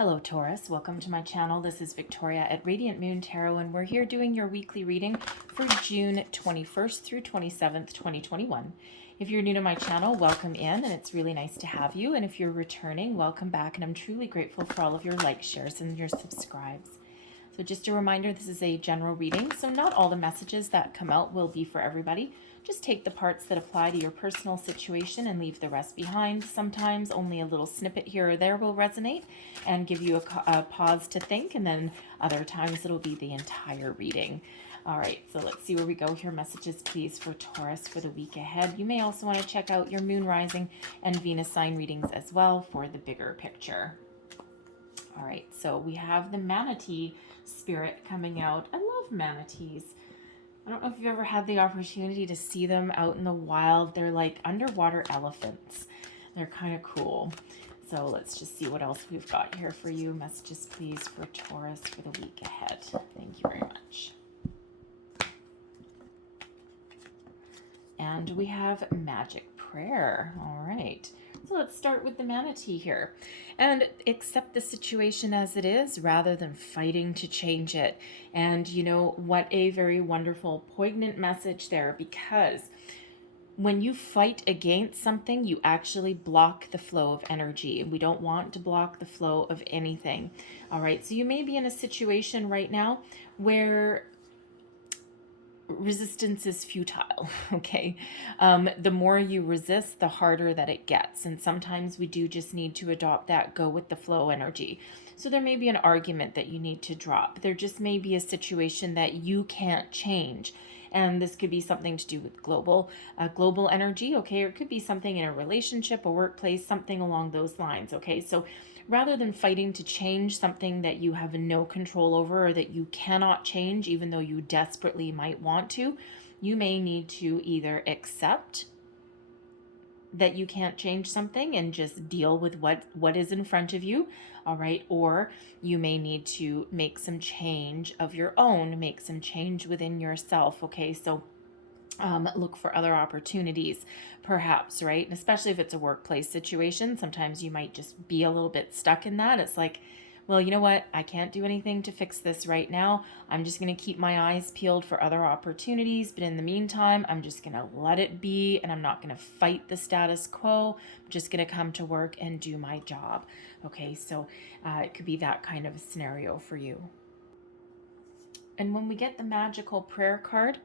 Hello Taurus, welcome to my channel. This is Victoria at Radiant Moon Tarot, and we're here doing your weekly reading for June 21st through 27th, 2021. If you're new to my channel, welcome in, and it's really nice to have you. And if you're returning, welcome back, and I'm truly grateful for all of your likes, shares, and your subscribes. So just a reminder, this is a general reading, so not all the messages that come out will be for everybody. Just take the parts that apply to your personal situation and leave the rest behind. Sometimes only a little snippet here or there will resonate and give you a pause to think, and then other times it'll be the entire reading. All right, so let's see where we go here. Messages, please, for Taurus for the week ahead. You may also want to check out your moon, rising, and Venus sign readings as well for the bigger picture. All right, so we have the manatee spirit coming out. I love manatees. I don't know if you've ever had the opportunity to see them out in the wild. They're like underwater elephants. They're kind of cool. So let's just see what else we've got here for you. Messages, please, for Taurus for the week ahead. Thank you very much. And we have magic prayer. All right. So let's start with the manatee here. And accept the situation as it is rather than fighting to change it. And you know what, a very wonderful, poignant message there, because when you fight against something, you actually block the flow of energy. And we don't want to block the flow of anything. All right. So you may be in a situation right now where resistance is futile. Okay. The more you resist, the harder that it gets. And sometimes we do just need to adopt that go with the flow energy. So there may be an argument that you need to drop. There just may be a situation that you can't change. And this could be something to do with global energy. Okay. Or it could be something in a relationship, a workplace, something along those lines. Okay. So rather than fighting to change something that you have no control over or that you cannot change, even though you desperately might want to, you may need to either accept that you can't change something and just deal with what is in front of you, all right? Or you may need to make some change of your own, make some change within yourself, okay? So look for other opportunities, perhaps, right? And especially if it's a workplace situation, sometimes you might just be a little bit stuck in that. It's like, well, you know what? I can't do anything to fix this right now. I'm just going to keep my eyes peeled for other opportunities. But in the meantime, I'm just going to let it be, and I'm not going to fight the status quo. I'm just going to come to work and do my job. Okay, so it could be that kind of a scenario for you. And when we get the magical prayer card,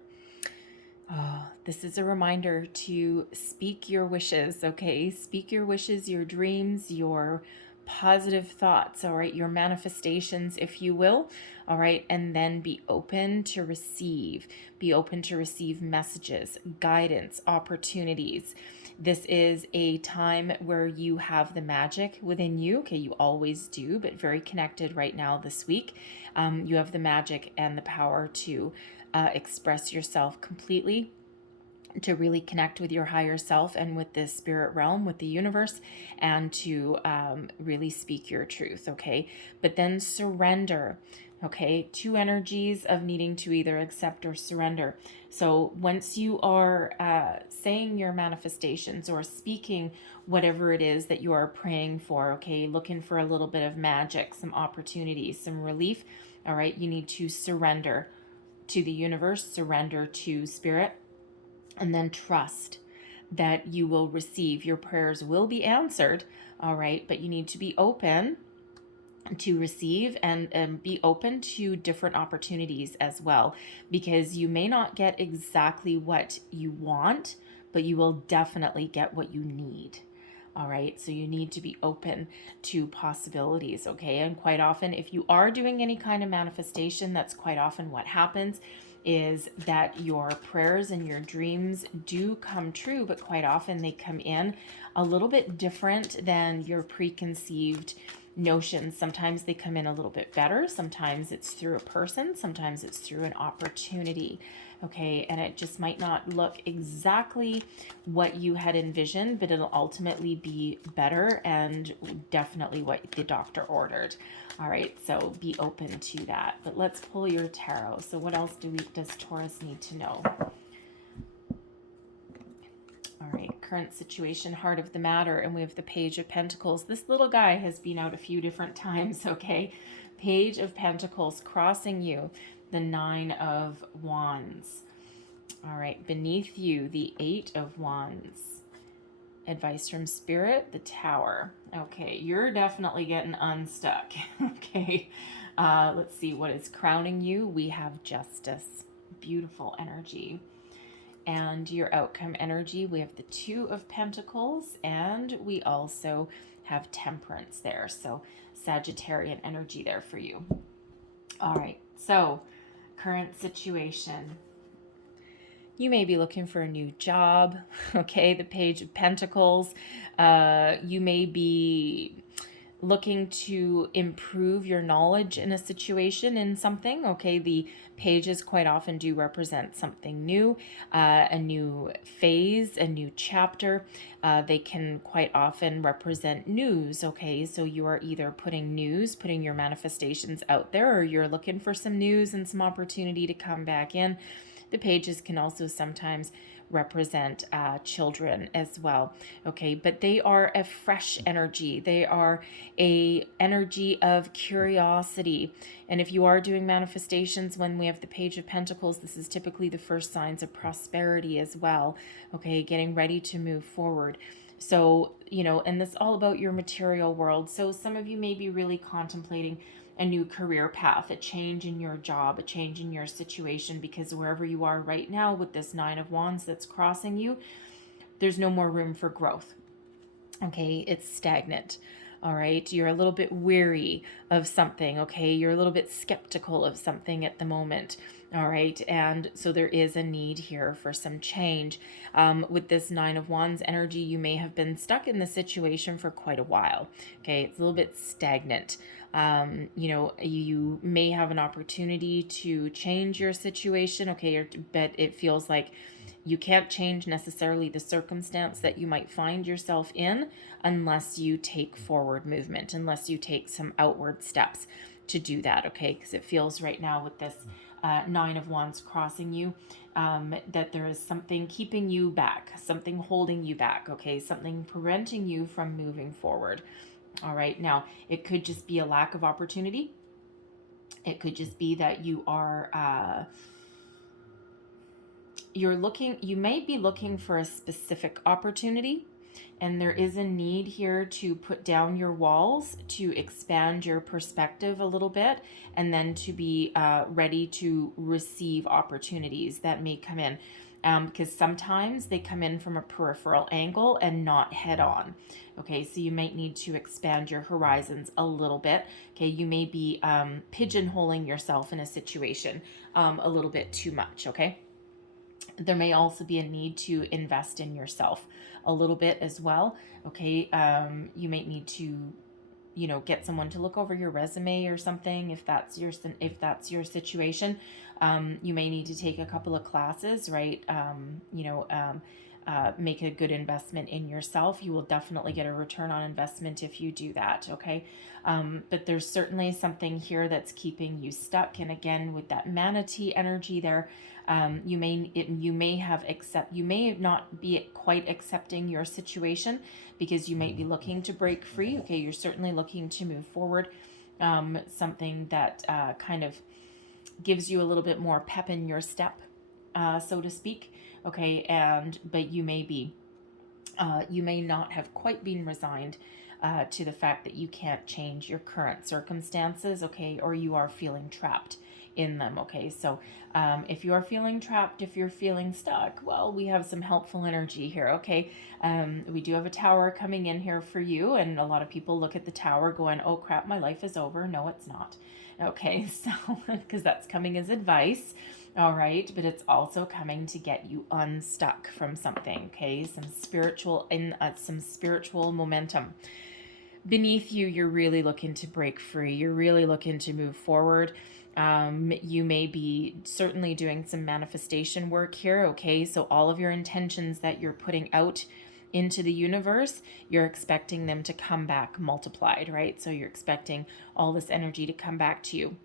this is a reminder to speak your wishes, okay? Speak your wishes, your dreams, your positive thoughts, all right? Your manifestations, if you will, all right? And then be open to receive. Be open to receive messages, guidance, opportunities. This is a time where you have the magic within you. Okay, you always do, but very connected right now this week. You have the magic and the power to express yourself completely, to really connect with your higher self and with the spirit realm, with the universe, and to really speak your truth, okay? But then surrender, okay? Two energies of needing to either accept or surrender. So once you are saying your manifestations or speaking whatever it is that you are praying for, okay, looking for a little bit of magic, some opportunities, some relief, all right, you need to surrender to the universe, surrender to spirit, and then trust that you will receive. Your prayers will be answered, all right? But you need to be open to receive and be open to different opportunities as well, because you may not get exactly what you want, but you will definitely get what you need. All right, so you need to be open to possibilities, okay? And quite often, if you are doing any kind of manifestation, that's quite often what happens, is that your prayers and your dreams do come true, but quite often they come in a little bit different than your preconceived notions. Sometimes they come in a little bit better. Sometimes it's through a person. Sometimes it's through an opportunity. Okay, and it just might not look exactly what you had envisioned, but it'll ultimately be better and definitely what the doctor ordered. All right, so be open to that. But let's pull your tarot. So what else does Taurus need to know? All right, current situation, heart of the matter, and we have the Page of Pentacles. This little guy has been out a few different times, okay? Page of Pentacles crossing you, the Nine of Wands. All right, beneath you, the Eight of Wands. Advice from Spirit, the Tower. Okay, you're definitely getting unstuck. Okay, let's see what is crowning you. We have Justice, beautiful energy. And your outcome energy, we have the Two of Pentacles, and we also have Temperance there. So Sagittarian energy there for you. All right, so current situation. You may be looking for a new job, okay? The Page of Pentacles. You may be looking to improve your knowledge in a situation, in something, okay? The pages quite often do represent something new, a new phase, a new chapter. They can quite often represent news, okay? So you are either putting your manifestations out there, or you're looking for some news and some opportunity to come back in. The pages can also sometimes represent children as well, okay? But they are a fresh energy. They are a energy of curiosity. And if you are doing manifestations when we have the Page of Pentacles, this is typically the first signs of prosperity as well, okay? Getting ready to move forward. So, and this is all about your material world. So some of you may be really contemplating a new career path, a change in your job, a change in your situation, because wherever you are right now with this Nine of Wands that's crossing you, there's no more room for growth. Okay, it's stagnant. All right, you're a little bit weary of something. Okay, you're a little bit skeptical of something at the moment. All right, and so there is a need here for some change. With this Nine of Wands energy, you may have been stuck in the situation for quite a while. Okay, it's a little bit stagnant. You may have an opportunity to change your situation, okay, but it feels like you can't change necessarily the circumstance that you might find yourself in unless you take forward movement, unless you take some outward steps to do that, okay? Because it feels right now with this Nine of Wands crossing you that there is something keeping you back, something holding you back, okay? Something preventing you from moving forward. All right, now it could just be a lack of opportunity. It could just be that you are, you may be looking for a specific opportunity, and there is a need here to put down your walls, to expand your perspective a little bit, and then to be ready to receive opportunities that may come in. Because sometimes they come in from a peripheral angle and not head on. Okay, so you might need to expand your horizons a little bit. Okay, you may be pigeonholing yourself in a situation a little bit too much, okay? There may also be a need to invest in yourself a little bit as well, okay? You might need to get someone to look over your resume or something if that's your situation. You may need to take a couple of classes, right? Make a good investment in yourself. You will definitely get a return on investment if you do that, okay? But there's certainly something here that's keeping you stuck. And again, with that manatee energy there, you may not be quite accepting your situation because you might be looking to break free. Okay, you're certainly looking to move forward. Something that kind of gives you a little bit more pep in your step, so to speak. Okay, but you may not have quite been resigned to the fact that you can't change your current circumstances, okay, or you are feeling trapped in them, okay? So if you are feeling trapped, if you're feeling stuck, well, we have some helpful energy here, okay? We do have a tower coming in here for you, and a lot of people look at the tower going, oh crap, my life is over. No, it's not. Okay, so because that's coming as advice. All right, but it's also coming to get you unstuck from something, okay? Some spiritual momentum. Beneath you, you're really looking to break free. You're really looking to move forward. You may be certainly doing some manifestation work here, okay? So all of your intentions that you're putting out into the universe, you're expecting them to come back multiplied, right? So you're expecting all this energy to come back to you.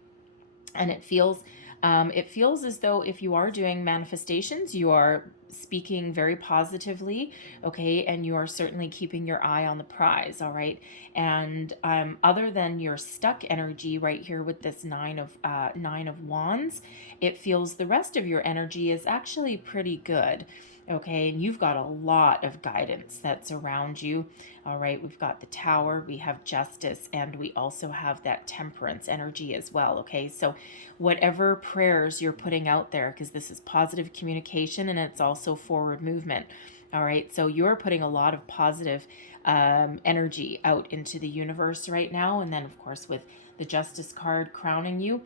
And it feels as though if you are doing manifestations, you are speaking very positively, okay, and you are certainly keeping your eye on the prize, all right. And other than your stuck energy right here with this nine of wands, it feels the rest of your energy is actually pretty good. Okay, and you've got a lot of guidance that's around you. All right, we've got the Tower, we have Justice, and we also have that Temperance energy as well. Okay, so whatever prayers you're putting out there, because this is positive communication and it's also forward movement. All right, so you're putting a lot of positive energy out into the universe right now. And then, of course, with the Justice card crowning you,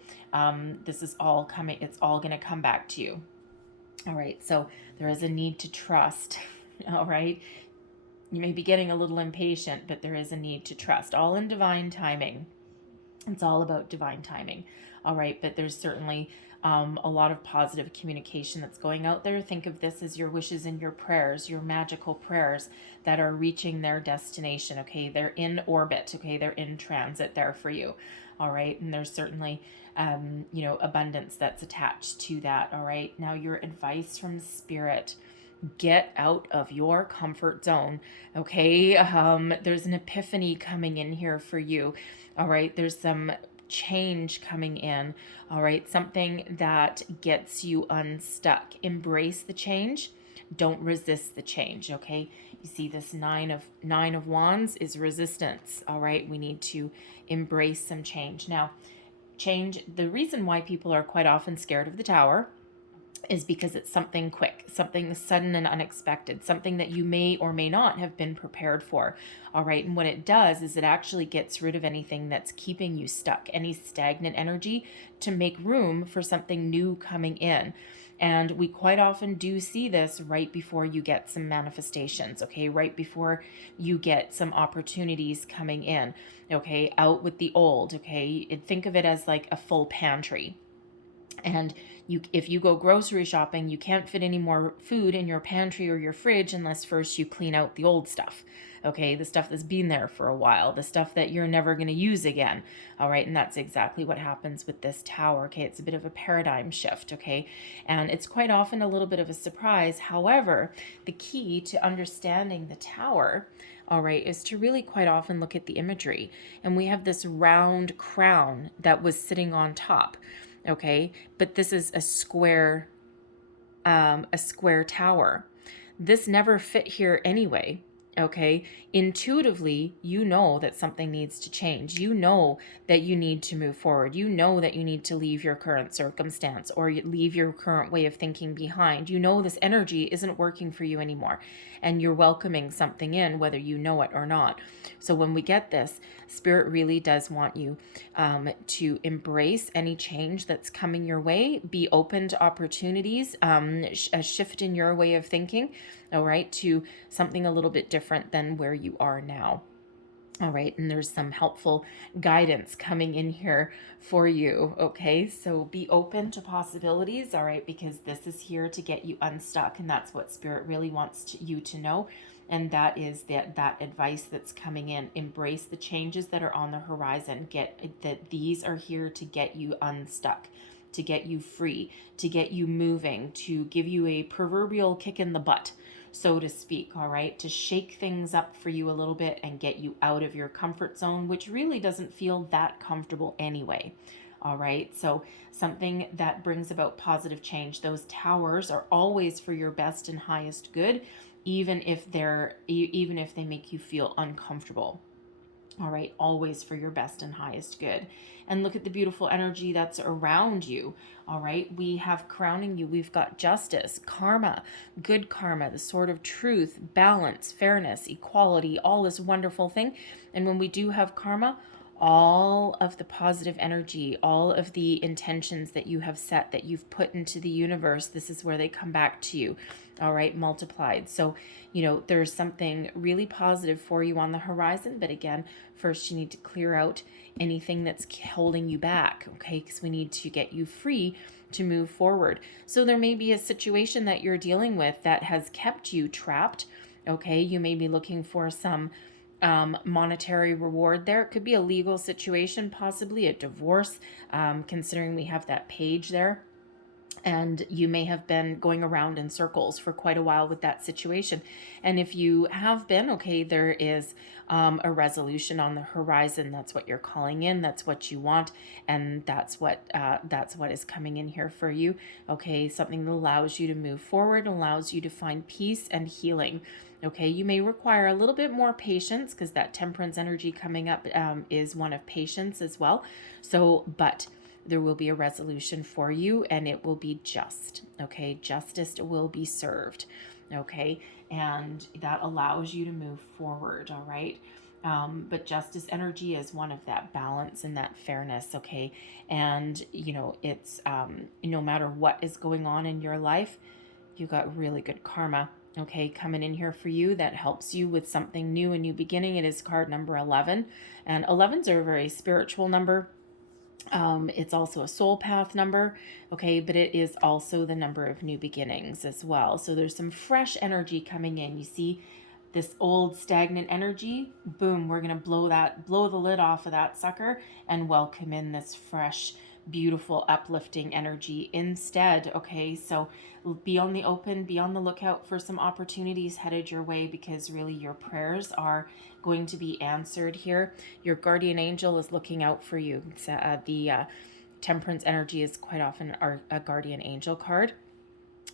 this is all coming, it's all going to come back to you. All right, so there is a need to trust. All right, you may be getting a little impatient, but there is a need to trust, all in divine timing. It's all about divine timing. All right, but there's certainly a lot of positive communication that's going out there. Think of this as your wishes and your prayers, your magical prayers that are reaching their destination. Okay, they're in orbit. Okay, they're in transit there for you. All right, and there's certainly abundance that's attached to that. All right, now your advice from Spirit: get out of your comfort zone. Okay, there's an epiphany coming in here for you. All right, there's some change coming in. All right, something that gets you unstuck. Embrace the change, don't resist the change. Okay, you see this nine of wands is resistance. All right, we need to embrace some change. Now, change, the reason why people are quite often scared of the Tower is because it's something quick, something sudden and unexpected, something that you may or may not have been prepared for. All right, and what it does is it actually gets rid of anything that's keeping you stuck, any stagnant energy, to make room for something new coming in. And we quite often do see this right before you get some manifestations, okay, right before you get some opportunities coming in, okay, out with the old, okay. Think of it as like a full pantry. And if you go grocery shopping, you can't fit any more food in your pantry or your fridge unless first you clean out the old stuff. Okay, the stuff that's been there for a while, the stuff that you're never going to use again. All right, and that's exactly what happens with this Tower. Okay, it's a bit of a paradigm shift. Okay, and it's quite often a little bit of a surprise. However, the key to understanding the Tower, all right, is to really quite often look at the imagery. And we have this round crown that was sitting on top. Okay, but this is a square tower. This never fit here anyway. Okay, intuitively, you know that something needs to change. You know that you need to move forward. You know that you need to leave your current circumstance or leave your current way of thinking behind. You know this energy isn't working for you anymore, and you're welcoming something in, whether you know it or not. So when we get this, Spirit really does want you to embrace any change that's coming your way. Be open to opportunities, a shift in your way of thinking, all right, to something a little bit different than where you are now. All right, and there's some helpful guidance coming in here for you, okay? So be open to possibilities, all right, because this is here to get you unstuck, and that's what Spirit really wants you to know. And that is that advice that's coming in. Embrace the changes that are on the horizon. Get that these are here to get you unstuck, to get you free, to get you moving, to give you a proverbial kick in the butt, so to speak, all right, to shake things up for you a little bit and get you out of your comfort zone, which really doesn't feel that comfortable anyway. All right, so something that brings about positive change. Those towers are always for your best and highest good, even if they make you feel uncomfortable. All right, always for your best and highest good. And look at the beautiful energy that's around you. All right, we have crowning you, we've got justice, karma, good karma, the sword of truth, balance, fairness, equality, all this wonderful thing. And when we do have karma, all of the positive energy, all of the intentions that you have set, that you've put into the universe, this is where they come back to you, all right, multiplied. So, there's something really positive for you on the horizon. But again, first you need to clear out anything that's holding you back, okay, because we need to get you free to move forward. So there may be a situation that you're dealing with that has kept you trapped, okay. You may be looking for some monetary reward there. It could be a legal situation, possibly a divorce, considering we have that page there. And you may have been going around in circles for quite a while with that situation. And if you have been, okay, there is a resolution on the horizon. That's what you're calling in. That's what you want, and that's what is coming in here for you. Okay, something that allows you to move forward, allows you to find peace and healing. Okay, you may require a little bit more patience because that temperance energy coming up is one of patience as well. So, but there will be a resolution for you, and it will be just. Okay, justice will be served. Okay, and that allows you to move forward. All right. But justice energy is one of that balance and that fairness. Okay, and it's no matter what is going on in your life, you got really good karma. Okay, coming in here for you that helps you with something new, a new beginning. It is card number 11, and 11s are a very spiritual number. It's also a soul path number, okay, but it is also the number of new beginnings as well. So there's some fresh energy coming in. You see this old stagnant energy, boom, we're going to blow the lid off of that sucker and welcome in this fresh, beautiful, uplifting energy instead. Okay, so be on the open, be on the lookout for some opportunities headed your way, because really your prayers are going to be answered here. Your guardian angel is looking out for you. The temperance energy is quite often a guardian angel card.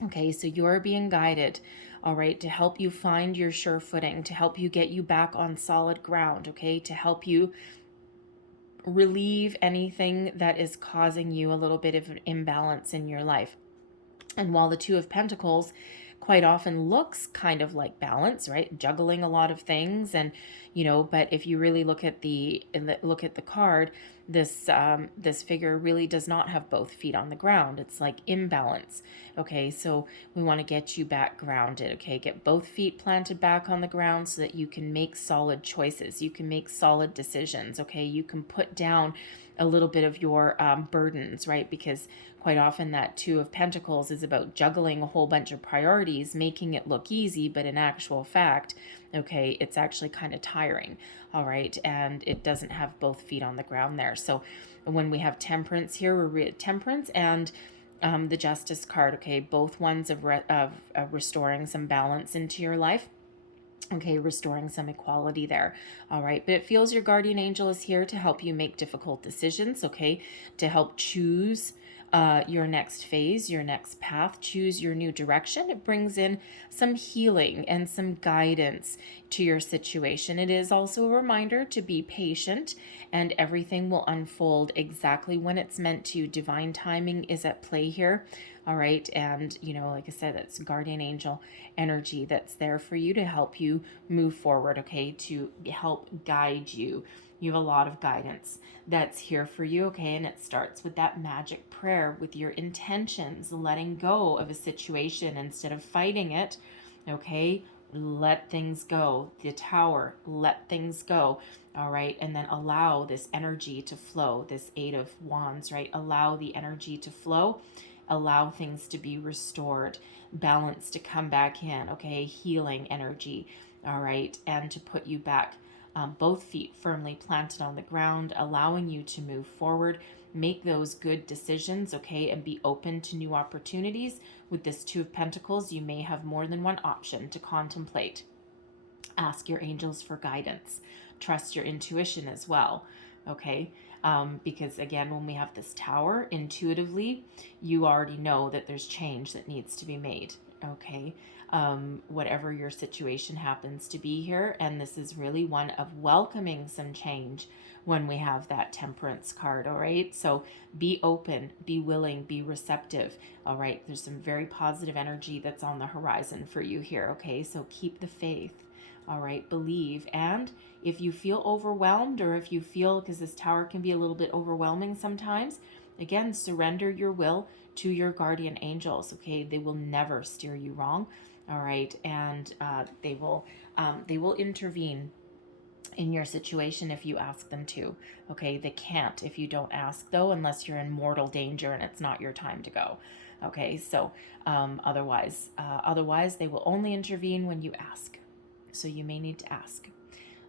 Okay, so you're being guided, all right, to help you find your sure footing, to help you get you back on solid ground, okay, to help you relieve anything that is causing you a little bit of an imbalance in your life. And while the Two of Pentacles quite often looks kind of like balance, right? Juggling a lot of things, and but if you really look at the card, this figure really does not have both feet on the ground. It's like imbalance. Okay, so we want to get you back grounded. Okay, get both feet planted back on the ground so that you can make solid choices. You can make solid decisions. Okay, you can put down a little bit of your burdens, right? Because quite often that Two of Pentacles is about juggling a whole bunch of priorities, making it look easy, but in actual fact, okay, it's actually kind of tiring, all right? And it doesn't have both feet on the ground there. So when we have Temperance here, we're at Temperance and the Justice card, okay? Both ones of restoring some balance into your life. Okay, restoring some equality there. All right, but it feels your guardian angel is here to help you make difficult decisions, okay, to help choose your next phase, your next path, choose your new direction. It brings in some healing and some guidance to your situation. It is also a reminder to be patient, and everything will unfold exactly when it's meant to. Divine timing is at play here. All right, and like I said, that's guardian angel energy that's there for you to help you move forward, okay, to help guide you. You have a lot of guidance that's here for you, okay, and it starts with that magic prayer, with your intentions, letting go of a situation instead of fighting it, okay. Let things go. The Tower, let things go. All right, and then allow this energy to flow. This Eight of Wands, right? Allow the energy to flow. Allow things to be restored, balance to come back in, okay? Healing energy, all right? And to put you back, both feet firmly planted on the ground, allowing you to move forward, make those good decisions, okay? And be open to new opportunities. With this Two of Pentacles, you may have more than one option to contemplate. Ask your angels for guidance. Trust your intuition as well, okay? Because again, when we have this Tower, intuitively, you already know that there's change that needs to be made, okay? Whatever your situation happens to be here, and this is really one of welcoming some change when we have that Temperance card, all right? So be open, be willing, be receptive, all right? There's some very positive energy that's on the horizon for you here, okay? So keep the faith. All right, believe. And if you feel overwhelmed, or if you feel, because this Tower can be a little bit overwhelming sometimes, again, surrender your will to your guardian angels, okay? They will never steer you wrong, all right? And they will intervene in your situation if you ask them to, okay? They can't if you don't ask, though, unless you're in mortal danger and it's not your time to go, okay? So otherwise they will only intervene when you ask. So you may need to ask.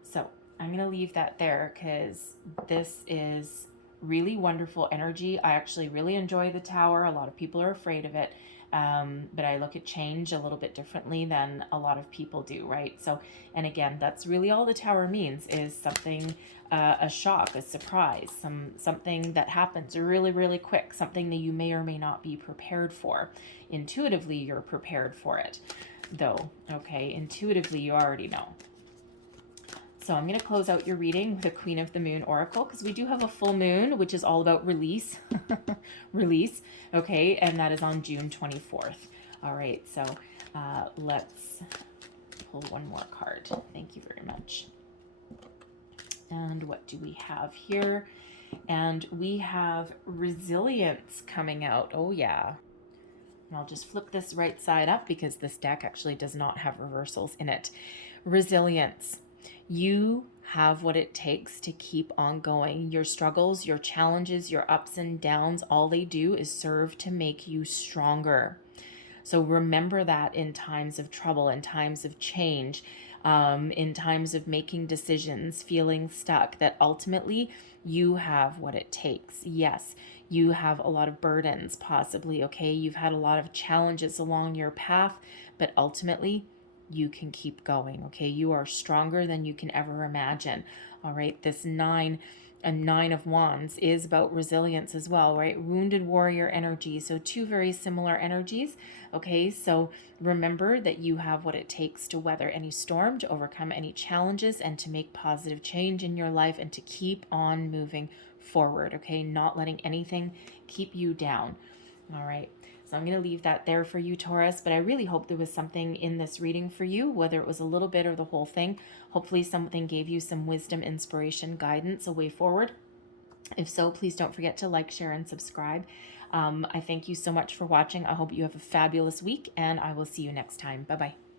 So I'm going to leave that there, because this is really wonderful energy. I actually really enjoy the Tower. A lot of people are afraid of it. But I look at change a little bit differently than a lot of people do, right? So, and again, that's really all the Tower means, is something, a shock, a surprise, something that happens really, really quick, something that you may or may not be prepared for. Intuitively, you're prepared for it, though, okay? Intuitively, you already know. So I'm going to close out your reading with a Queen of the Moon Oracle, because we do have a full moon, which is all about release. Release, okay? And that is on June 24th. All right, so let's pull one more card. Thank you very much. And what do we have here? And we have resilience coming out. Oh, yeah. And I'll just flip this right side up because this deck actually does not have reversals in it. Resilience. You have what it takes to keep on going. Your struggles, your challenges, your ups and downs, all they do is serve to make you stronger. So remember that in times of trouble, in times of change, in times of making decisions, feeling stuck, that ultimately you have what it takes. Yes, you have a lot of burdens possibly, okay? You've had a lot of challenges along your path, but ultimately you can keep going, okay? You are stronger than you can ever imagine. All right, this Nine of Wands is about resilience as well, right? Wounded warrior energy. So two very similar energies, okay? So remember that you have what it takes to weather any storm, to overcome any challenges, and to make positive change in your life, and to keep on moving forward, okay? Not letting anything keep you down. All right. So I'm going to leave that there for you, Taurus, but I really hope there was something in this reading for you, whether it was a little bit or the whole thing. Hopefully something gave you some wisdom, inspiration, guidance, a way forward. If so, please don't forget to like, share, and subscribe. I thank you so much for watching. I hope you have a fabulous week, and I will see you next time. Bye-bye.